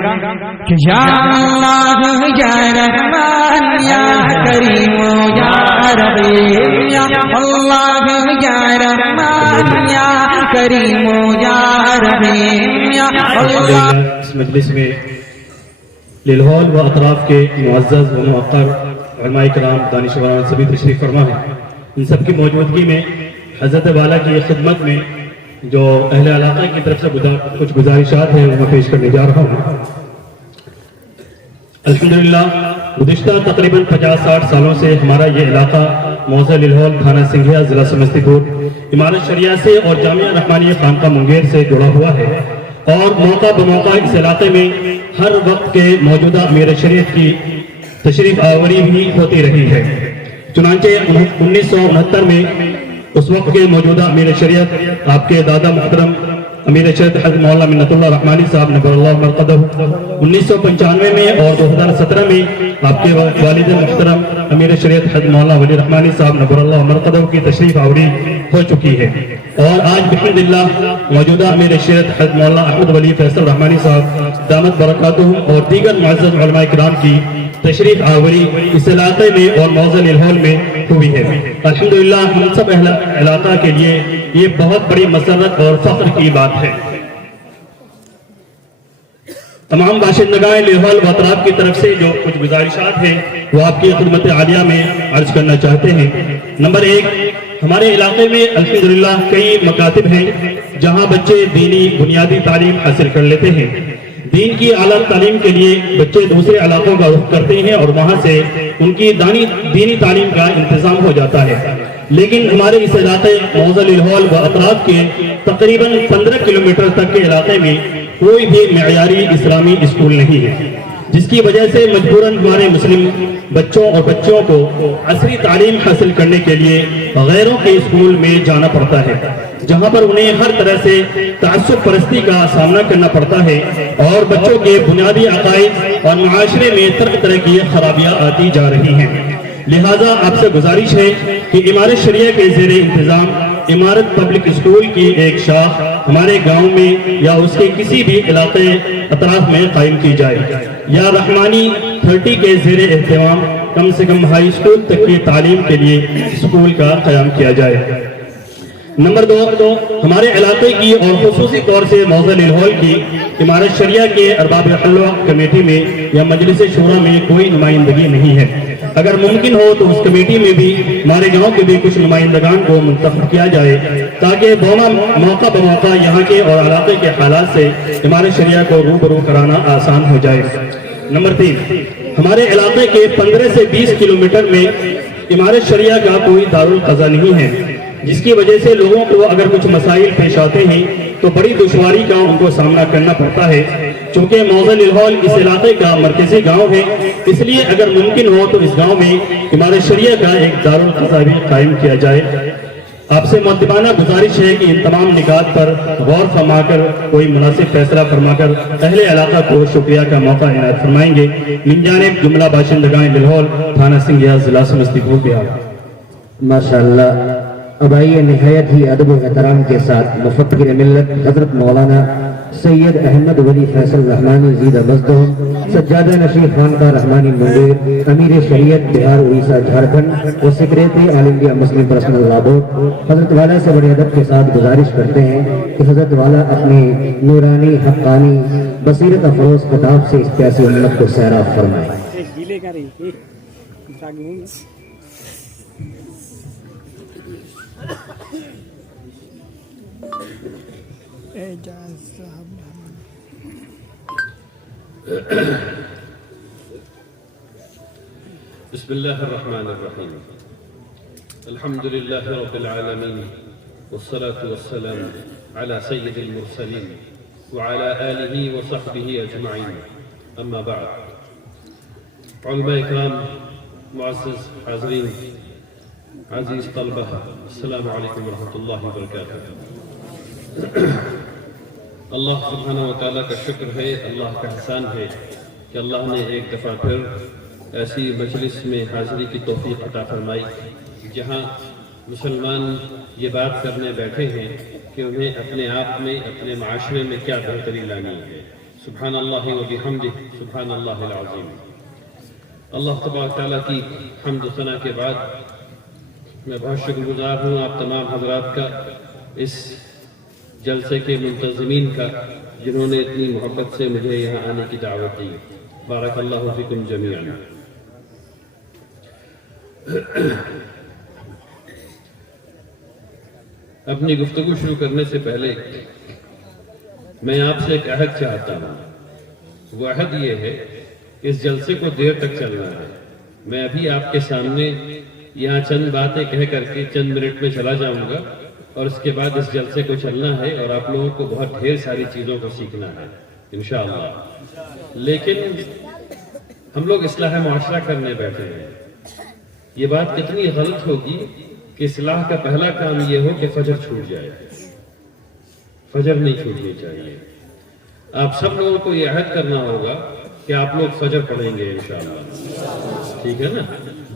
کہ یا اللہ یا رحمان یا کریم یا رحیم یا اللہ یا رحمان یا کریم یا رحیم یا اللہ. اس مجلس میں للہول و اطراف کے معزز و موقر علماء کرام دانشوران سبھی تشریف فرما ہیں. ان سب کی موجودگی میں حضرت والا کی خدمت میں جو اہل علاقہ کی طرف سے کچھ گزارشات ہیں وہ میں پیش کرنے جا رہا ہوں. الحمدللہ گزشتہ تقریباً 50-60 سالوں سے ہمارا یہ علاقہ موضع للہول تھانہ سنگھیا ضلع سمستی پور امارت شریعہ سے اور جامعہ رحمانیہ خانقاہ منگیر سے جڑا ہوا ہے اور موقع بموقع اس علاقے میں ہر وقت کے موجودہ امیر شریعت کی تشریف آوری بھی ہوتی رہی ہے. چنانچہ 1969 میں اس وقت کے موجودہ امیر شریعت آپ کے دادا محترم امیر شریعت حضرت مولانا منت اللہ رحمانی صاحب نبر اللہ مرقدہ 1995 میں اور 2017 میں آپ کے والد محترم امیر شریعت حضرت مولانا ولی رحمانی صاحب نبر اللہ مرقدہ کی تشریف آوری ہو چکی ہے. اور آج بحمدللہ موجودہ امیر شریعت حضرت مولانا احمد ولی فیصل رحمانی صاحب دامت برکاتہم اور دیگر معزز علماء کرام کی تشریف آوری اس علاقے میں اور موضع للہول میں ہوئی ہے. الحمدللہ ہم سب اہل علاقہ کے لیے یہ بہت بڑی مسرت اور فخر کی بات ہے. تمام باشندگان للہول و اطراف کی طرف سے جو کچھ گزارشات ہیں وہ آپ کی خدمت عالیہ میں عرض کرنا چاہتے ہیں. نمبر 1، ہمارے علاقے میں الحمدللہ کئی مکاتب ہیں جہاں بچے دینی بنیادی تعلیم حاصل کر لیتے ہیں. دین کی اعلیٰ تعلیم کے لیے بچے دوسرے علاقوں کا رخ کرتے ہیں اور وہاں سے ان کی دینی تعلیم کا انتظام ہو جاتا ہے. لیکن ہمارے اس علاقے موضع للہول و اطراف کے تقریباً 15 کلومیٹر تک کے علاقے میں کوئی بھی معیاری اسلامی اسکول نہیں ہے، جس کی وجہ سے مجبوراً ہمارے مسلم بچوں اور بچوں کو عصری تعلیم حاصل کرنے کے لیے غیروں کے اسکول میں جانا پڑتا ہے، جہاں پر انہیں ہر طرح سے تعصب پرستی کا سامنا کرنا پڑتا ہے اور بچوں کے بنیادی عقائد اور معاشرے میں طرح طرح کی خرابیاں آتی جا رہی ہیں. لہٰذا آپ سے گزارش ہے کہ امارت شریعہ کے زیر انتظام امارت پبلک اسکول کی ایک شاخ ہمارے گاؤں میں یا اس کے کسی بھی علاقے اطراف میں قائم کی جائے، یا رحمانی 30 کے زیر اہتمام کم سے کم ہائی اسکول تک کی تعلیم کے لیے اسکول کا قیام کیا جائے. نمبر 2، ہمارے علاقے کی اور خصوصی طور سے موضع للہول کی امارت شریعہ کے ارباب حلوہ کمیٹی میں یا مجلس شورا میں کوئی نمائندگی نہیں ہے. اگر ممکن ہو تو اس کمیٹی میں بھی ہمارے گاؤں کے بھی کچھ نمائندگان کو منتخب کیا جائے تاکہ موقع بموقع یہاں کے اور علاقے کے حالات سے امارت شریعہ کو روبرو کرانا آسان ہو جائے. نمبر 3، ہمارے علاقے کے 15 سے 20 کلومیٹر میں امارت شریعہ کا کوئی دارالقضا نہیں ہے، جس کی وجہ سے لوگوں کو اگر کچھ مسائل پیش آتے ہیں تو بڑی دشواری کا ان کو سامنا کرنا پڑتا ہے. چونکہ موضع للہول اس علاقے کا مرکزی گاؤں ہے، اس لیے اگر ممکن ہو تو اس گاؤں میں امارت شریعہ کا ایک دارالقضا بھی قائم کیا جائے. آپ سے مؤدبانہ گزارش ہے کہ ان تمام نکات پر غور فرما کر کوئی مناسب فیصلہ فرما کر اہل علاقہ کو شکریہ کا موقع عنایت فرمائیں گے. من جانب جملہ باشندگان للہول تھانہ سنگھیا ضلع سمستی پور بہار. ماشاءاللہ. اب آئیے نہایت ہی ادب و احترام کے ساتھ مفکر ملت حضرت مولانا سید احمد ولی فیصل رحمانی زیدہ مزدہم سجادہ نشیر خانقاہ رحمانی منگیر امیر شریعت بہار اڑیسہ جھارکھنڈ و سیکریٹری آل انڈیا مسلم پرسنل لا بورڈ حضرت والا سے بڑے ادب کے ساتھ گزارش کرتے ہیں کہ حضرت والا اپنی نورانی حقانی بصیرت افروز خطاب سے اس پیاسی امت کو سیراب فرمائیں. بسم اللہ الرحمن الرحیم. الحمد للہ رب العالمین والصلاة والسلام على سید المرسلین وعلى آلہ وصحبہ اجمعین. اما بعد، علماء اکرام، معزز حاضرین، عزیز طلبہ، السلام علیکم ورحمۃ اللہ وبرکاتہ. اللہ سبحانہ و تعالیٰ کا شکر ہے، اللہ کا احسان ہے کہ اللہ نے ایک دفعہ پھر ایسی مجلس میں حاضری کی توفیق عطا فرمائی جہاں مسلمان یہ بات کرنے بیٹھے ہیں کہ انہیں اپنے آپ میں، اپنے معاشرے میں کیا بہتری لانی ہے. سبحان اللہ و بحمدہ سبحان اللہ العظیم۔ اللہ تبارک تعالیٰ کی حمد و ثنا کے بعد میں بہت شکر گزار ہوں آپ تمام حضرات کا، اس جلسے کے منتظمین کا، جنہوں نے اتنی محبت سے مجھے یہاں آنے کی دعوت دی۔ بارک اللہ فیکم جمیعا۔ اپنی گفتگو شروع کرنے سے پہلے میں آپ سے ایک عہد چاہتا ہوں۔ وہ عہد یہ ہے کہ اس جلسے کو دیر تک چلنا ہے۔ میں ابھی آپ کے سامنے یہاں چند باتیں کہہ کر کے چند منٹ میں چلا جاؤں گا، اور اس کے بعد اس جلسے کو چلنا ہے اور آپ لوگوں کو بہت ڈھیر ساری چیزوں کو سیکھنا ہے انشاءاللہ۔ لیکن ہم لوگ اصلاح معاشرہ کرنے بیٹھے ہیں۔ یہ بات کتنی غلط ہوگی کہ اصلاح کا پہلا کام یہ ہو کہ فجر چھوٹ جائے۔ فجر نہیں چھوٹنی چاہیے۔ آپ سب لوگوں کو یہ عہد کرنا ہوگا کہ آپ لوگ فجر پڑھیں گے انشاءاللہ، ٹھیک ہے نا؟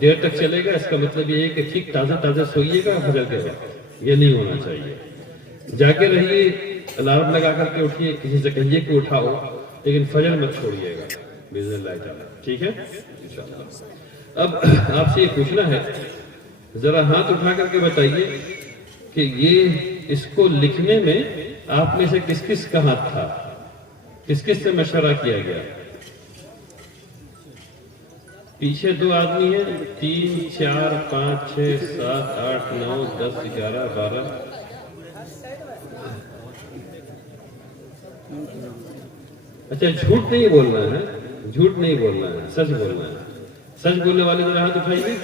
دیر تک چلے گا اس کا مطلب یہ ہے کہ ٹھیک تازہ تازہ سوئیے گا فجر کے وقت، یہ نہیں ہونا چاہیے۔ جاگے رہیے، الارم لگا کر کے اٹھیے، کسی سے کہیے کہ اٹھاؤ، لیکن فجر مت چھوڑیے گا باذن اللہ تعالیٰ، ٹھیک ہے انشاءاللہ۔ اب آپ سے یہ پوچھنا ہے، ذرا ہاتھ اٹھا کر کے بتائیے کہ یہ اس کو لکھنے میں آپ میں سے کس کس کا ہاتھ تھا، کس کس سے مشورہ کیا گیا؟ پیچھے 2 آدمی ہیں، 3 4 5 6 7 8 9 10 11 12۔ اچھا، جھوٹ نہیں بولنا ہے، جھوٹ نہیں بولنا ہے، سچ بولنا ہے۔ سچ بولنے والے ذرا ہاتھ اٹھائیے۔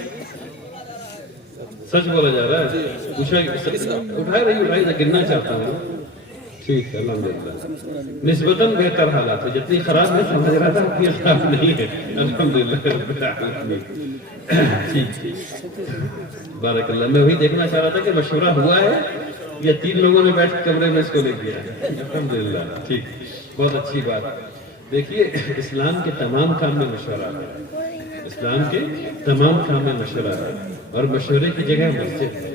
سچ بولا جا رہا ہے؟ اٹھائے رہیے، گرنا چاہتا ہوں۔ ٹھیک ہے، الحمدللہ نسبتاً بہتر حالات ہے، جتنی خراب ہے سمجھ رہا تھا اتنی خراب نہیں ہے الحمدللہ رب العالمین۔ ٹھیک بارک اللہ۔ میں وہی دیکھنا چاہ رہا تھا کہ مشورہ ہوا ہے یا 3 لوگوں نے بیٹھ کے کمرے میں اس کو لے لیا ہے۔ الحمدللہ، ٹھیک، بہت اچھی بات۔ دیکھیے، اسلام کے تمام کام میں مشورہ ہے، اسلام کے تمام کام میں مشورہ ہے، اور مشورے کی جگہ مسجد ہے،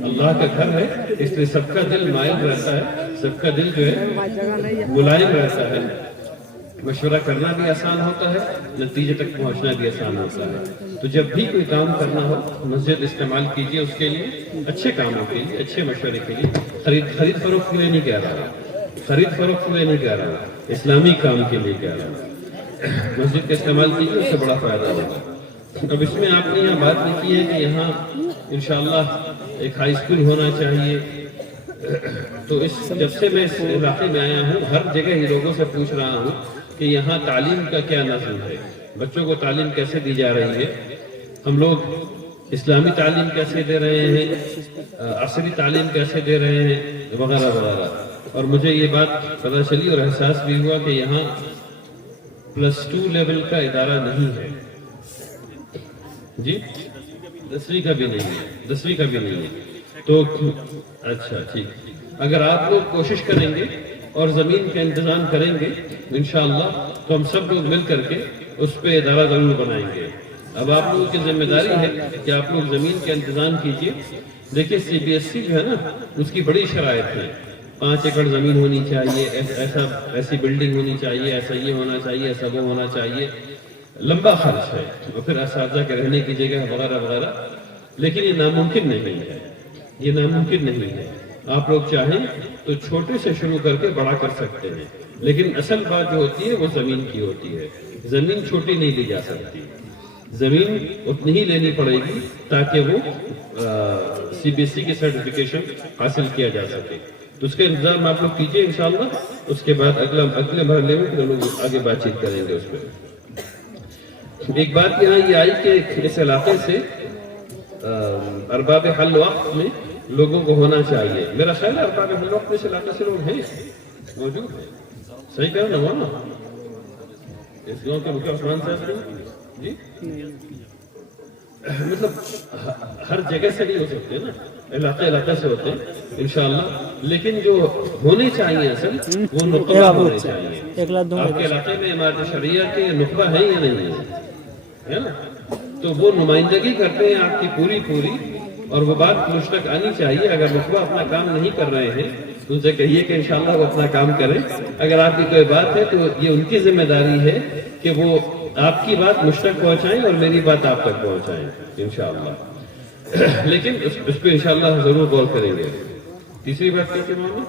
اللہ کا گھر ہے، اس لیے سب کا دل مائل رہتا ہے، سب کا دل جو ہے ملائم رہتا ہے۔ مشورہ کرنا بھی آسان ہوتا ہے، نتیجے تک پہنچنا بھی آسان ہوتا ہے۔ تو جب بھی کوئی کام کرنا ہو مسجد استعمال کیجیے، اس کے لیے اچھے کاموں کے لیے، اچھے مشورے کے لیے۔ خرید فروخت کے لیے نہیں کہہ رہا، خرید فروخت کے لیے نہیں کہہ رہا، اسلامی کام کے لیے کہہ رہا۔ مسجد کا استعمال کیجیے، اس سے بڑا فائدہ ہوگا۔ اب اس میں آپ نے یہاں بات لکھی ہے کہ یہاں انشاءاللہ ایک ہائی اسکول ہونا چاہیے۔ تو جب سے میں اس علاقے میں آیا ہوں، ہر جگہ ہی لوگوں سے پوچھ رہا ہوں کہ یہاں تعلیم کا کیا نظم ہے، بچوں کو تعلیم کیسے دی جا رہی ہے، ہم لوگ اسلامی تعلیم کیسے دے رہے ہیں، عصری تعلیم کیسے دے رہے ہیں، وغیرہ وغیرہ۔ اور مجھے یہ بات پتہ چلی اور احساس بھی ہوا کہ یہاں +2 لیول کا ادارہ نہیں ہے، جی 10ویں کا بھی نہیں ہے، 10ویں کا بھی نہیں ہے۔ تو اچھا ٹھیک، اگر آپ لوگ کوشش کریں گے اور زمین کا انتظام کریں گے انشاءاللہ، تو ہم سب لوگ مل کر کے اس پہ ادارہ ضرور بنائیں گے۔ اب آپ لوگوں کی ذمہ داری ہے کہ آپ لوگ زمین کا انتظام کیجیے۔ دیکھیے CBSE جو ہے نا، اس کی بڑی شرائط ہے، 5 ایکڑ زمین ہونی چاہیے، ایسی بلڈنگ ہونی چاہیے، ایسا یہ ہونا چاہیے، ایسا وہ ہونا چاہیے، لمبا خرچ ہے، اور پھر اساتذہ کے رہنے کی جگہ وغیرہ وغیرہ۔ لیکن یہ ناممکن نہیں ہے، یہ ناممکن نہیں ہے۔ آپ لوگ چاہیں تو چھوٹے سے شروع کر کے بڑا کر سکتے ہیں، لیکن اصل بات جو ہوتی ہے وہ زمین کی ہوتی ہے۔ زمین چھوٹی نہیں لی جا سکتی، زمین اتنی ہی لینی پڑے گی تاکہ وہ CBSE کی سرٹیفکیشن حاصل کیا جا سکے۔ تو اس کا انتظام آپ لوگ کیجئے انشاءاللہ، اس کے بعد اگلے مرحلے میں پھر لوگ آگے بات چیت کریں گے اس پہ۔ ایک بات یہاں یہ آئی کہ اس علاقے سے ارباب حل وقت میں لوگوں کو ہونا چاہیے۔ میرا خیال ہے ارباب حل وقت میں اس علاقے سے لوگ ہیں، موجود ہیں، صحیح کہا نا مولانا؟ اس گاؤں کے مکھیا عثمان صاحب جی، مطلب ہر جگہ سے نہیں ہو سکتے نا، علاقے سے ہوتے ہیں انشاءاللہ، لیکن جو ہونے چاہیے اصل وہ نقبہ ہونے چاہیے۔ آپ کے علاقے میں امارت شریعہ کے نقبہ ہے یا نہیں ہے نا؟ تو وہ نمائندگی کرتے ہیں آپ کی پوری، اور وہ بات مجھ تک آنی چاہیے۔ اگر نقبہ اپنا کام نہیں کر رہے ہیں ان سے کہیے کہ انشاءاللہ وہ اپنا کام کریں. اگر آپ کی کوئی بات ہے تو یہ ان کی ذمہ داری ہے کہ وہ آپ کی بات مجھ تک پہنچائیں اور میری بات آپ تک پہنچائیں انشاءاللہ. لیکن اس پہ انشاءاللہ ضرور غور کریں گے. تیسری بات کیا تھی مولانا؟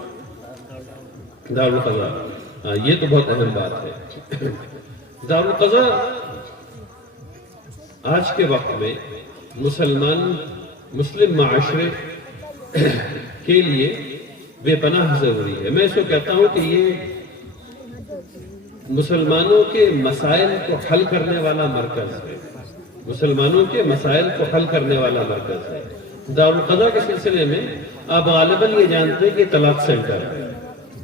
دارالقضاء. یہ تو بہت اہم بات ہے. دارالقضاء آج کے وقت میں مسلم معاشرے کے لیے بے پناہ ضروری ہے. میں اس کو کہتا ہوں کہ یہ مسلمانوں کے مسائل کو حل کرنے والا مرکز ہے. مسلمانوں کے مسائل کو حل کرنے والا مرکز ہے. دارالقضاء کے سلسلے میں آپ غالباً یہ جانتے ہیں کہ طلاق سینٹر ہے.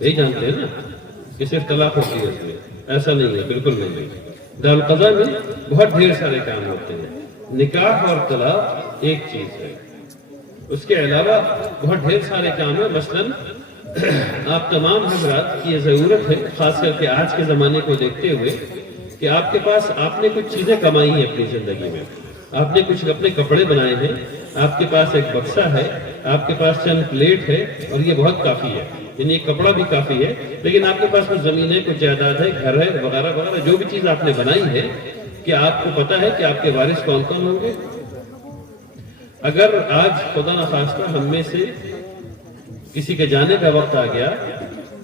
یہی جانتے ہیں نا کہ صرف طلاق ہوتی ہے اس میں. ایسا نہیں ہے، بالکل نہیں. دارالقضاء میں بہت ڈھیر سارے کام ہوتے ہیں. نکاح اور طلاق ایک چیز ہے، اس کے علاوہ بہت ڈھیر سارے کام ہیں. مثلاً آپ تمام حضرات کی یہ ضرورت ہے، خاص کر کے آج کے زمانے کو دیکھتے ہوئے، کہ آپ کے پاس آپ نے کچھ چیزیں کمائی ہیں اپنی زندگی میں. آپ نے کچھ اپنے کپڑے بنائے ہیں، آپ کے پاس ایک بکسا ہے، آپ کے پاس چند پلیٹ ہے، اور یہ بہت کافی ہے. یعنی ایک کپڑا بھی کافی ہے، لیکن آپ کے پاس کچھ زمین ہے، کچھ جائیداد ہے، گھر ہے، وغیرہ وغیرہ. جو بھی چیز آپ نے بنائی ہے، کہ آپ کو پتا ہے کہ آپ کے وارث کون کون ہوں گے؟ اگر آج خدا نخواستہ ہم میں سے کسی کے جانے کا وقت آ گیا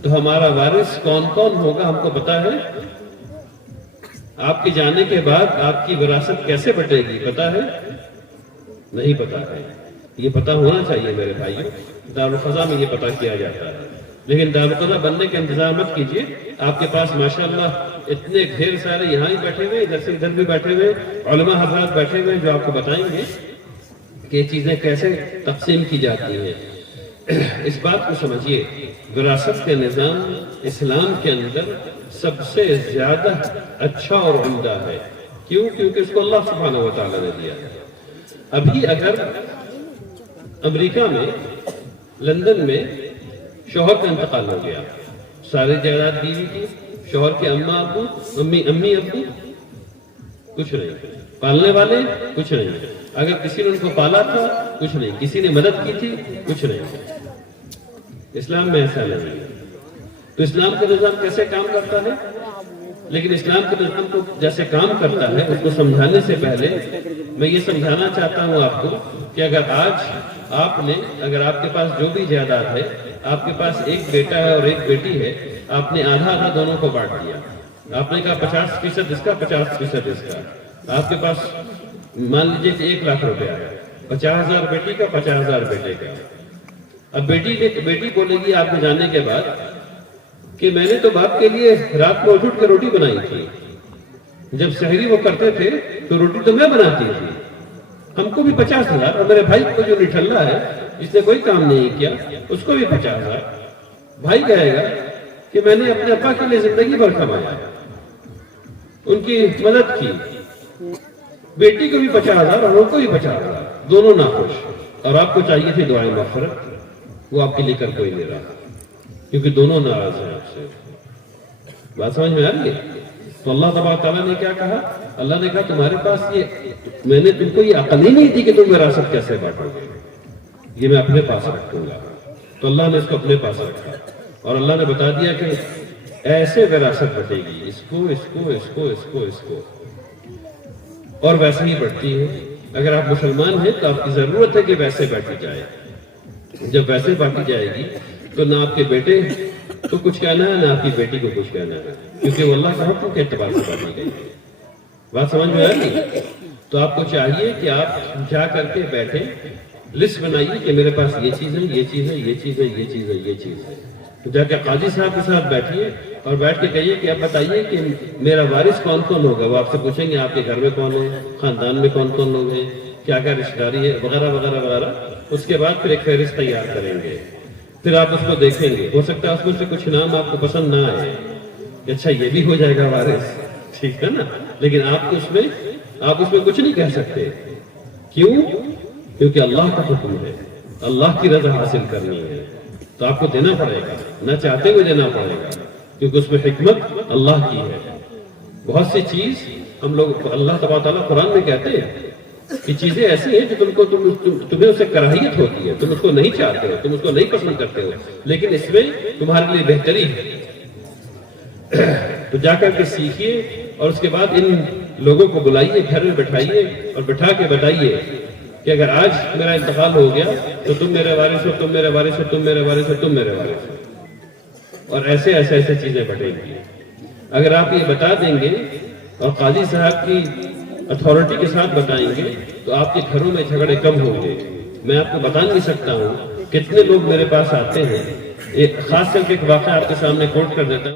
تو ہمارا وارث کون کون ہوگا ہم کو پتا ہے؟ آپ کے جانے کے بعد آپ کی وراثت کیسے بٹے گی پتا ہے؟ نہیں پتا ہے. یہ پتا ہونا چاہیے میرے بھائیوں. دارالقضاء میں یہ پتا کیا جاتا ہے. لیکن دارالقضاء بننے کا انتظار مت کیجیے. آپ کے پاس ماشاءاللہ اتنے ڈھیر سارے یہاں ہی بیٹھے ہوئے، ادھر سے ادھر بھی بیٹھے ہوئے علماء حضرات بیٹھے ہوئے جو آپ کو بتائیں گے کہ یہ چیزیں کیسے تقسیم کی جاتی ہیں. اس بات کو سمجھیے، وراثت کا نظام اسلام کے اندر سب سے زیادہ اچھا اور عمدہ ہے. کیوں؟ کیونکہ اس کو اللہ سبحانہ و تعالیٰ نے دیا ہے. ابھی اگر امریکہ میں لندن میں شوہر کا انتقال ہو گیا، سارے جائیداد بیوی کی، شوہر کے امی ابو کچھ نہیں، پالنے والے کچھ نہیں، اگر کسی نے ان کو پالا تھا کچھ نہیں، کسی نے مدد کی تھی کچھ نہیں. اسلام میں ایسا نہیں ہے. تو اسلام کا نظام کیسے کام کرتا ہے؟ لیکن اسلام کے نظام کو جیسے کام کرتا ہے اس کو سمجھانے سے پہلے میں یہ سمجھانا چاہتا ہوں آپ کو کہ اگر آج اگر آپ کے پاس جو بھی جائیداد ہے، آپ کے پاس ایک بیٹا ہے اور ایک بیٹی ہے، آپ نے آدھا آدھا دونوں کو بانٹ دیا. آپ نے کہا 50% اس کا، 50% اس کا. آپ کے پاس مان لیجیے کہ 1 لاکھ روپیہ ہے، 50,000 بیٹی کا، 50,000 بیٹے کا. اب بیٹی بولے گی آپ کو جانے کے بعد کہ میں نے تو باپ کے لیے رات کو اٹھ کے روٹی بنائی تھی، جب سحری وہ کرتے تھے تو روٹی تو میں بناتی تھی، ہم کو بھی 50,000، اور میرے بھائی کو جو نٹھلا ہے جس نے کوئی کام نہیں کیا اس کو بھی 50,000. بھائی کہے گا کہ میں نے اپنے ابا کے لیے زندگی بھر کمایا، ان کی مدد کی. بیٹی کو بھی 50,000 اور ان کو بھی 50,000، دونوں ناخوش. اور آپ کو چاہیے تھی دعائیں مغفرت، وہ آپ کے لے کر کوئی نہیں رہا کیونکہ دونوں ناراض ہیں آپ سے. بات سمجھ میں آ رہی ہے؟ تو اللہ تبارک تعالیٰ نے کیا کہا؟ اللہ نے کہا تمہارے پاس میں نے تم کو یہ عقل ہی نہیں تھی کہ تم وراثت کیسے بانٹو گے، یہ میں اپنے پاس رکھوں گا. تو اللہ نے اس کو اپنے پاس رکھا اور اللہ نے بتا دیا کہ ایسے وراثت بٹے گی، اس کو اس کو اس کو اس کو اس کو، اور ویسے ہی بڑھتی ہے. اگر آپ مسلمان ہیں تو آپ کی ضرورت ہے کہ ویسے بانٹی جائے. جب ویسے بانٹی جائے گی تو نہ آپ کے بیٹے کو کچھ کہنا ہے نہ آپ کی بیٹی کو کچھ کہنا ہے، کیونکہ وہ اللہ کا حکم کے اعتبار سے بانٹی گئی. بات سمجھ میں آ رہی؟ تو آپ کو چاہیے کہ آپ جا کر کے بیٹھیں، لسٹ بنائیے کہ میرے پاس یہ چیز ہے، یہ چیز ہے، یہ چیز ہے، یہ چیز ہے، یہ چیز ہے. تو جا کے قاضی صاحب کے ساتھ بیٹھیے اور بیٹھ کے کہیے کہ آپ بتائیے کہ میرا وارث کون کون ہوگا. وہ آپ سے پوچھیں گے آپ کے گھر میں کون ہے، خاندان میں کون کون لوگ ہیں، کیا کیا رشتہ داری ہے، وغیرہ وغیرہ وغیرہ. اس کے بعد پھر ایک فہرست تیار کریں گے. پھر آپ اس کو دیکھیں گے، ہو سکتا ہے اس میں سے کچھ نام آپ کو پسند نہ آئے کہ اچھا یہ بھی ہو جائے گا وارث، ٹھیک ہے نا. لیکن آپ اس میں کچھ نہیں کہہ سکتے. کیوں؟ کیونکہ اللہ کا حکم ہے، اللہ کی رضا حاصل کرنی ہے تو آپ کو دینا پڑے گا، نہ چاہتے ہوئے دینا پڑے گا، کیونکہ اس میں حکمت اللہ کی ہے. بہت سی چیز ہم لوگ اللہ تبارک تعالیٰ قرآن میں کہتے ہیں کہ چیزیں ایسی ہیں جو تمہیں اس سے کراہیت ہوتی ہے، تم اس کو نہیں چاہتے ہو، تم اس کو نہیں پسند کرتے ہو، لیکن اس میں تمہارے لیے بہتری ہے۔ تو جا کر کے سیکھیے اور اس کے بعد ان لوگوں کو بلائیے، گھر میں بٹھائیے اور بٹھا کے بتائیے کہ اگر آج میرا انتقال ہو گیا تو تم میرے وارث ہو، تم میرے وارث ہو، تم میرے وارث ہو، تم میرے وارث ہو، اور ایسے چیزیں بٹیں گی۔ اگر آپ یہ بتا دیں گے اور قاضی صاحب کی اتھارٹی کے ساتھ بتائیں گے تو آپ کے گھروں میں جھگڑے کم ہوں گے۔ میں آپ کو بتا نہیں سکتا ہوں کتنے لوگ میرے پاس آتے ہیں۔ ایک خاص کر کے ایک واقعہ آپ کے سامنے کوٹ کر دیتا ہوں۔